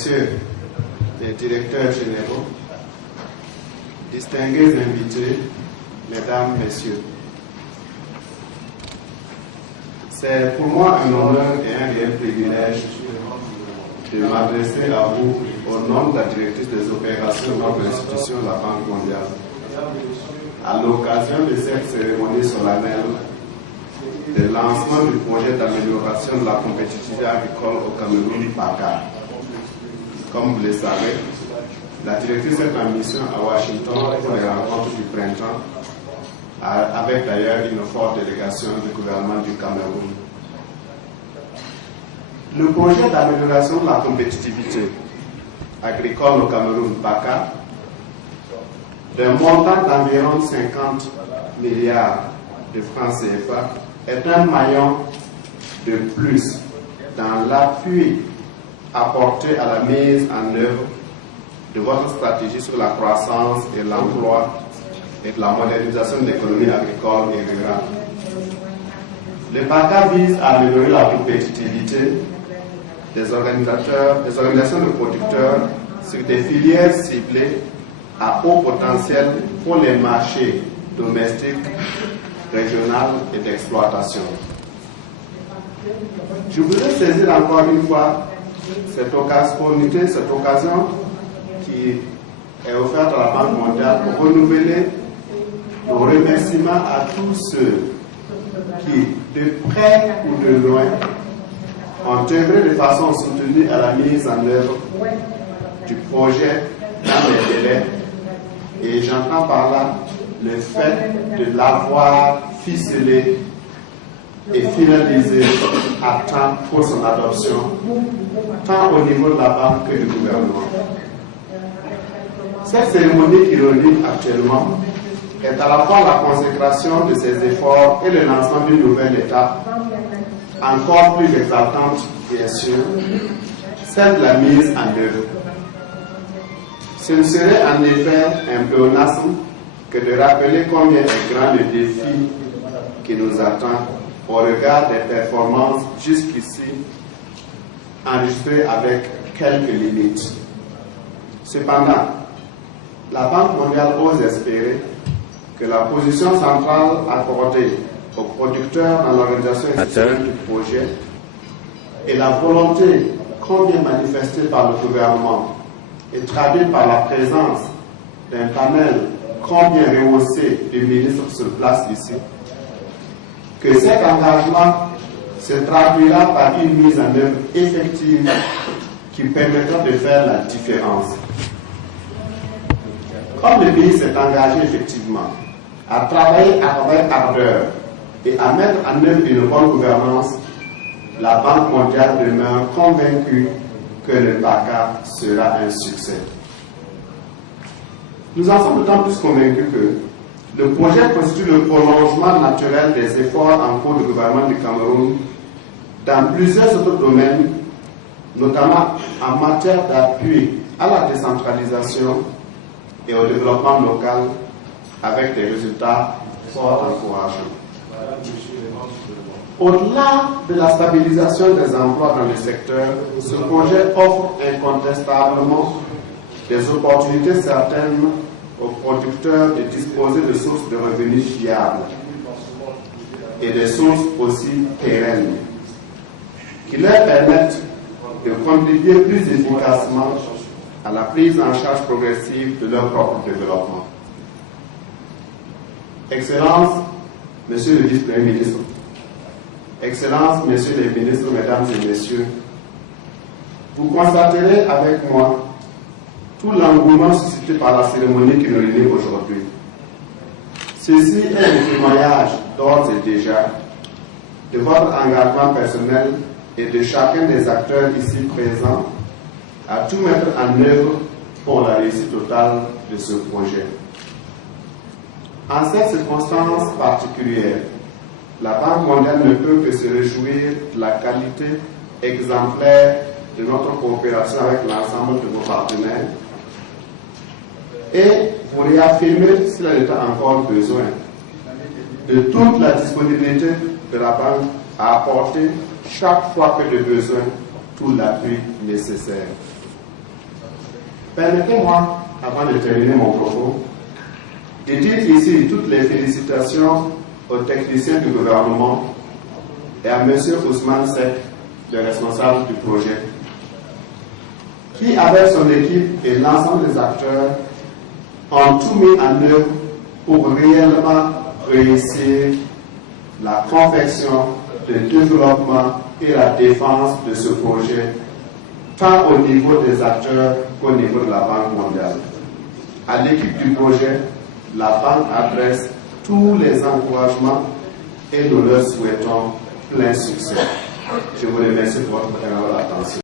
Messieurs les directeurs généraux, distingués invités, Mesdames, Messieurs, c'est pour moi un honneur et un réel privilège de m'adresser à vous au nom de la directrice des opérations de notre institution, la Banque mondiale, à l'occasion de cette cérémonie solennelle de lancement du projet d'amélioration de la compétitivité agricole au Cameroun, PACA. Comme vous le savez, la directrice est en mission à Washington pour les rencontres du printemps, avec d'ailleurs une forte délégation du gouvernement du Cameroun. Le projet d'amélioration de la compétitivité agricole au Cameroun, PACA, d'un montant d'environ 50 milliards de francs CFA, est un maillon de plus dans l'appui apporté à la mise en œuvre de votre stratégie sur la croissance et l'emploi et de la modernisation de l'économie agricole et rurale. Le PACA vise à améliorer la compétitivité des organisations de producteurs sur des filières ciblées à haut potentiel pour les marchés domestiques, régionaux et d'exploitation. Je voudrais saisir encore une fois cette occasion qui est offerte à la Banque mondiale pour renouveler nos remerciements à tous ceux qui, de près ou de loin, ont œuvré de façon soutenue à la mise en œuvre du projet dans les délais, et j'entends par là le fait de l'avoir ficelé et finalisé à temps pour son adoption, tant au niveau de la banque que du gouvernement. Cette cérémonie qui réunit actuellement est à la fois la consécration de ces efforts et le lancement d'une nouvelle étape, encore plus exaltante, bien sûr, celle de la mise en œuvre. Ce ne serait en effet un pléonasme que de rappeler combien est grand le défi qui nous attend au regard des performances jusqu'ici enregistrées avec quelques limites. Cependant, la Banque mondiale ose espérer que la position centrale accordée aux producteurs dans l'organisation institutionnelle du projet et la volonté combien manifestée par le gouvernement et traduite par la présence d'un panel combien rehaussé de ministres sur place ici, que cet engagement se traduira par une mise en œuvre effective qui permettra de faire la différence. Comme le pays s'est engagé effectivement à travailler avec ardeur et à mettre en œuvre une bonne gouvernance, la Banque mondiale demeure convaincue que le PACA sera un succès. Nous en sommes d'autant plus convaincus que le projet constitue le prolongement naturel des efforts en cours du gouvernement du Cameroun dans plusieurs autres domaines, notamment en matière d'appui à la décentralisation et au développement local, avec des résultats fort encourageants. Au-delà de la stabilisation des emplois dans le secteur, ce projet offre incontestablement des opportunités certaines aux producteurs de disposer de sources de revenus fiables et de sources aussi pérennes qui leur permettent de contribuer plus efficacement à la prise en charge progressive de leur propre développement. Excellences, Monsieur le Vice-Premier ministre, Excellences, Messieurs les ministres, Mesdames et Messieurs, vous constaterez avec moi tout l'engouement suscité par la cérémonie qui nous réunit aujourd'hui. Ceci est un témoignage d'ores et déjà de votre engagement personnel et de chacun des acteurs ici présents à tout mettre en œuvre pour la réussite totale de ce projet. En cette circonstance particulière, la Banque mondiale ne peut que se réjouir de la qualité exemplaire de notre coopération avec l'ensemble de vos partenaires et vous réaffirmer, s'il en était encore besoin, de toute la disponibilité de la Banque à apporter chaque fois que de besoin tout l'appui nécessaire. Permettez-moi, avant de terminer mon propos, de dire ici toutes les félicitations aux techniciens du gouvernement et à M. Ousmane Seck, le responsable du projet, qui, avec son équipe et l'ensemble des acteurs, ont tout mis en œuvre pour réellement réussir la confection, le développement et la défense de ce projet, tant au niveau des acteurs qu'au niveau de la Banque mondiale. À l'équipe du projet, la Banque adresse tous les encouragements et nous leur souhaitons plein succès. Je vous remercie pour votre attention.